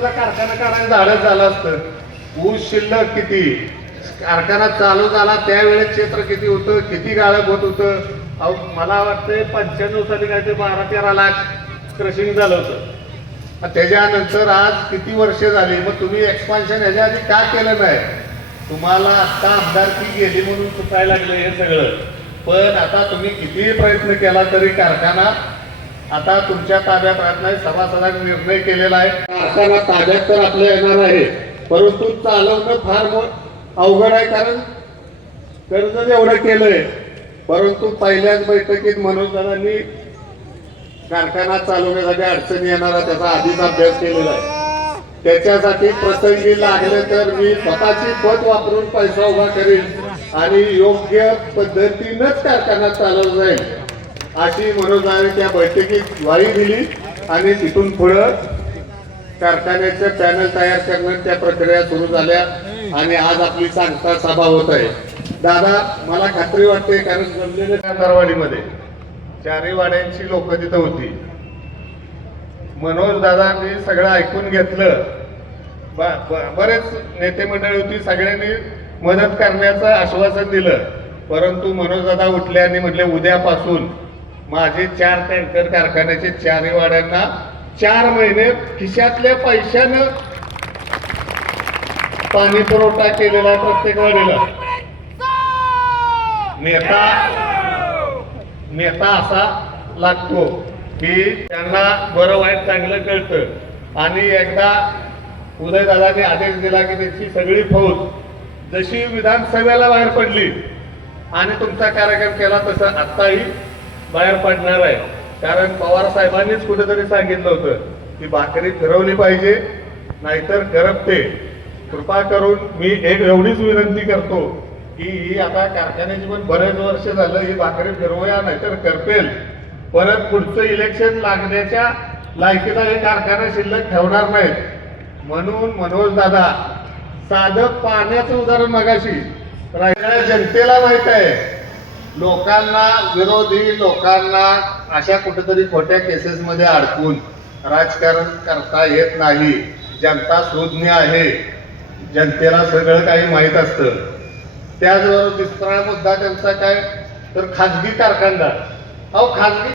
ऊसाचा कारखाना काढायला झाडच झालं असतं. ऊस शिल्लक किती? कारखाना चालू झाला त्यावेळेस क्षेत्र किती होतं? किती गाळप होत होतं? अहो मला वाटतंय पंच्याण्णव साली काय ते बारा तेरा लाख क्रशिंग झालं होतं. त्याच्यानंतर आज किती वर्ष झाली? मग तुम्ही एक्सपान्शन ह्याच्या आधी का केलं नाही? तुम्हाला आत्ता आमदारकी गेली म्हणून चुकायला लागलं हे सगळं. पण आता तुम्ही कितीही प्रयत्न केला तरी कारखाना आता तुमच्या ताब्यात राहत नाही सभासदांनी निर्णय केलेला आहे. कारखाना ताब्यात तर आपल्या येणार आहे परंतु चालवणं फार अवघड आहे कारण कर्ज एवढं केलंय. परंतु पहिल्याच बैठकीत मनोजदारांनी कारखाना चालवण्यासाठी अडचणी येणारा त्याचा आधीच अभ्यास केलेला आहे. त्याच्यासाठी प्रसंगी लागले तर मी स्वतःची पद वापरून पैसा उभा करेन आणि योग्य पद्धतीनंच कारखाना चालवला जाईल. अशी मनोजदाने त्या बैठकीत ग्वाही दिली आणि तिथून पुढं कारखान्याचे पॅनल तयार करण्याच्या त्या प्रक्रिया सुरू झाल्या आणि आज आपली सांगता सभा होत आहे. दादा मला खात्री वाटते कारण जमलेले त्या चारही वाड्यांची लोक तिथं होती. मनोज दादा मी सगळं ऐकून घेतलं. बरेच नेते मंडळी होती सगळ्यांनी मदत करण्याचं आश्वासन दिलं. परंतु मनोज दादा उठले आणि म्हटले उद्यापासून माझे चार टँकर कारखान्याचे चारही वाड्यांना चार महिने खिशातल्या पैशानं पाणी पुरवठा केलेला आहे प्रत्येक वाडीला. नेता नेता असा लागतो की त्यांना बरं वाईट चांगलं कळतं. आणि एकदा उदयदादाने आदेश दिला की त्याची सगळी फौज जशी विधानसभेला बाहेर पडली आणि तुमचा कार्यक्रम केला तसं आत्ताही बाहेर पडणार आहे. कारण पवार साहेबांनीच कुठेतरी सांगितलं होतं की भाकरी फिरवली पाहिजे नाहीतर करपते. कृपा करून मी एक एवढीच विनंती करतो की ही आता कारखान्याची पण बरेच वर्ष झालं ही भाकरी फिरवूया नाहीतर करपेल. परत पुढचं इलेक्शन लागण्याच्या लायकीचा हे कारखाना शिल्लक ठेवणार नाहीत. म्हणून मनोज दादा साधं पाण्याचं उदाहरण मगाशी. राहिल्या जनतेला माहीत आहे. लोकांना विरोधी लोकांना अशा कुठेतरी खोट्या केसेस मध्ये अडकून राजकारण करता येत नाही. जनता सुज्ञ आहे. जनतेला सगळं काही माहीत असतं. त्याचबरोबर दुसरा मुद्दा त्यांचा काय? तर खाजगी कारखानदार. अहो खाजगी